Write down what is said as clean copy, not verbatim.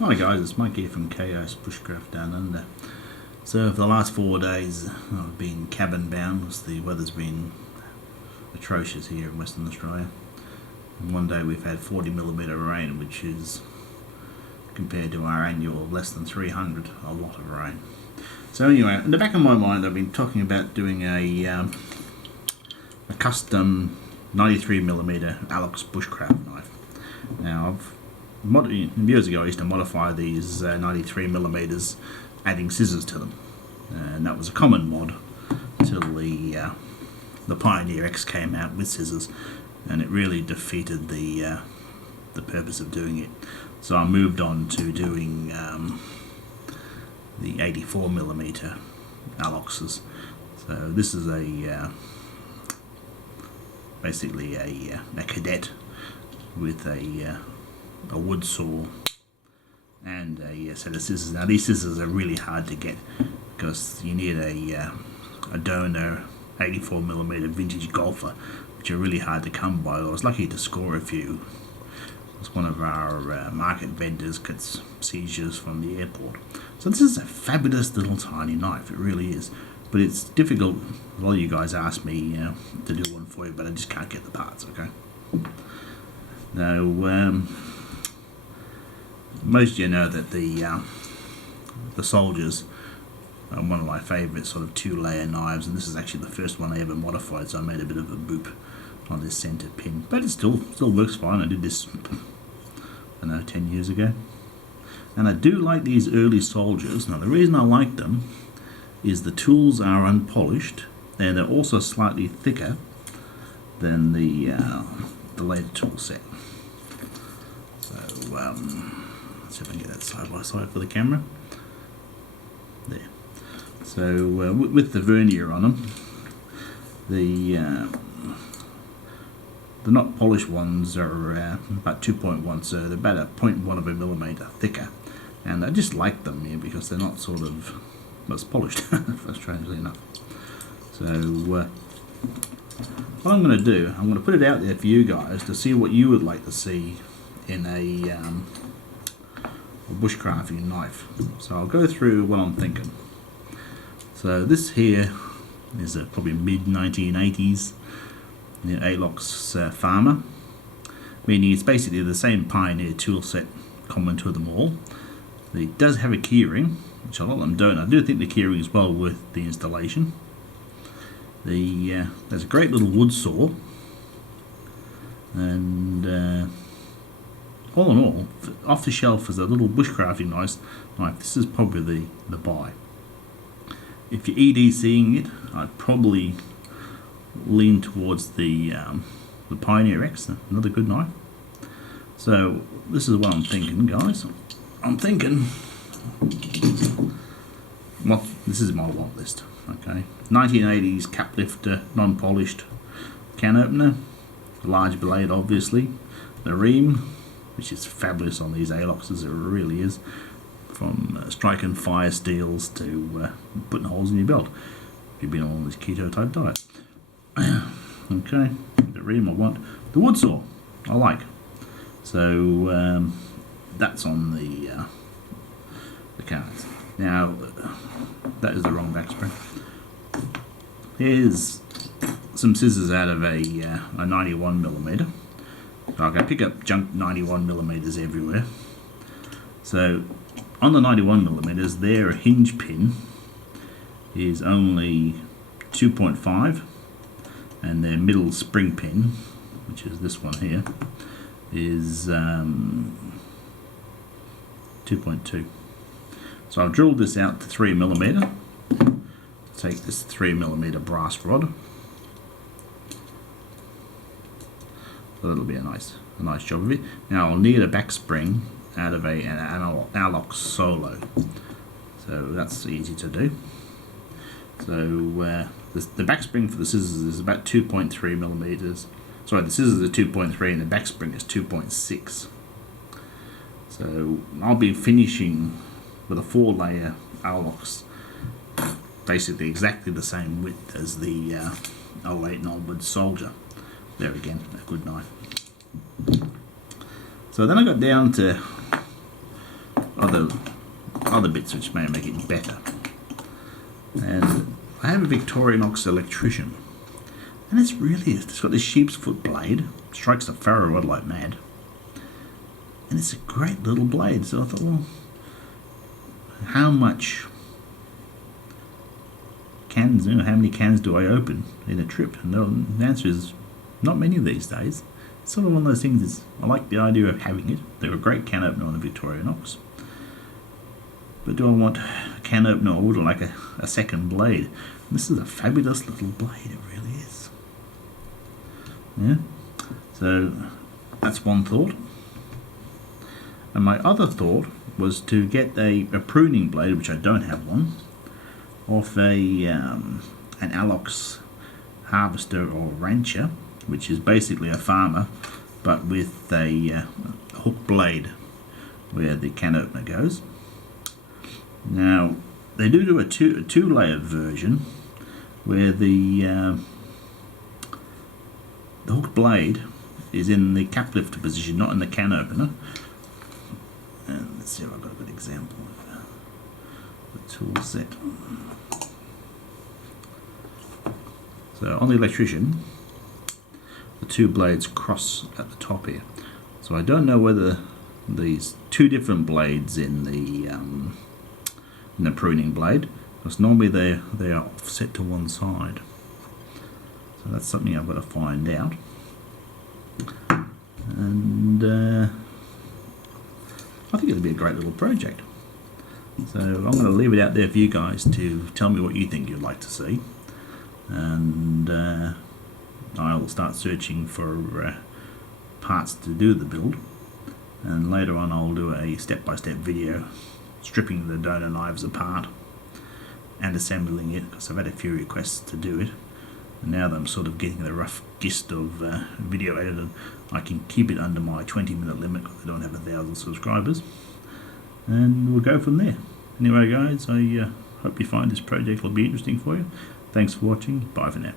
Hi guys, it's Mike here from Chaos Bushcraft Down Under. So for the last 4 days I've been cabin bound because the weather's been atrocious here in Western Australia. And one day we've had 40mm rain, which is, compared to our annual less than 300, a lot of rain. So anyway, in the back of my mind I've been talking about doing a custom 93mm Alox bushcraft knife. Now years ago I used to modify these 93mm, adding scissors to them, and that was a common mod until the Pioneer X came out with scissors, and it really defeated the purpose of doing it. So I moved on to doing the 84mm Aloxes. So this is basically a cadet with a wood saw and a set of scissors. Now these scissors are really hard to get because you need a donor 84mm vintage golfer, which are really hard to come by. I was lucky to score a few. It's one of our market vendors gets seizures from the airport. So this is a fabulous little tiny knife, it really is. But it's difficult. A lot of you guys ask me to do one for you, but I just can't get the parts, okay? Now, most of you know that the Soldiers are one of my favourite sort of 2-layer knives, and this is actually the first one I ever modified, so I made a bit of a boop on this centre pin. But it still works fine. I did this, I don't know, 10 years ago. And I do like these early Soldiers. Now the reason I like them is the tools are unpolished, and they're also slightly thicker than the later tool set. So let's see if I can get that side by side for the camera. There. So with the vernier on them, the not polished ones are about 2.1, so they're about a 0.1 of a millimetre thicker, and I just like them here because they're not sort of as polished, strangely enough. So what I'm going to do, I'm going to put it out there for you guys to see what you would like to see in a bushcrafting knife. So I'll go through what I'm thinking. So this here is a probably mid-1980s Alox Farmer, meaning it's basically the same Pioneer tool set common to them all. It does have a keyring, which a lot of them don't. I do think the keyring is well worth the installation. There's a great little wood saw, and all in all, off the shelf as a little bushcrafting knife, this is probably the buy. If you're EDCing it, I'd probably lean towards the Pioneer X, another good knife. So this is what I'm thinking, guys. I'm thinking, well, this is my want list. Okay, 1980s cap lifter, non-polished can opener, large blade obviously, the ream, which is fabulous on these Aloxes, it really is, from striking fire steels to putting holes in your belt if you've been on this keto type diet. Okay, the ream I want, the wood saw I like, so that's on the cards. Now that is the wrong back spring. Here's some scissors out of a 91mm. So I can pick up junk 91mm everywhere. So on the 91mm, their hinge pin is only 2.5, and their middle spring pin, which is this one here, is 2.2. So I've drilled this out to 3mm. Take this 3mm brass rod. So that'll be a nice job of it. Now I'll need a back spring out of an Alox Solo. So that's easy to do. So the back spring for the scissors is about 2.3mm. Sorry, the scissors are 2.3 and the back spring is 2.6. So I'll be finishing with a 4-layer Alox, basically exactly the same width as the 08 onwards Soldier. There again, a good knife. So then I got down to other bits which may make it better. And I have a Victorinox Electrician, and it's got this sheep's foot blade, strikes the ferro rod like mad, and it's a great little blade. So I thought, well, how many cans do I open in a trip? And the answer is not many these days. It's sort of one of those things. I like the idea of having it. They're a great can opener on the Victorinox. But do I want a can opener, or would I like a second blade? And this is a fabulous little blade, it really is. Yeah. So that's one thought. And my other thought was to get a pruning blade, which I don't have one, off an Alox harvester or rancher, which is basically a farmer, but with a hook blade where the can opener goes. Now they do a two-layer version where the hook blade is in the cap lifter position, not in the can opener. And let's see if I've got a good example of the tool set. So on the Electrician, the two blades cross at the top here. So I don't know whether these two different blades in the pruning blade, because normally they are offset to one side. So that's something I've got to find out. And I think it'll be a great little project. So I'm going to leave it out there for you guys to tell me what you think you'd like to see. And I'll start searching for parts to do the build. And later on I'll do a step-by-step video stripping the donor knives apart and assembling it, because I've had a few requests to do it. And now that I'm sort of getting the rough gist of video edited, I can keep it under my 20-minute limit because I don't have 1,000 subscribers, and we'll go from there. Anyway guys, I hope you find this project will be interesting for you. Thanks for watching. Bye for now.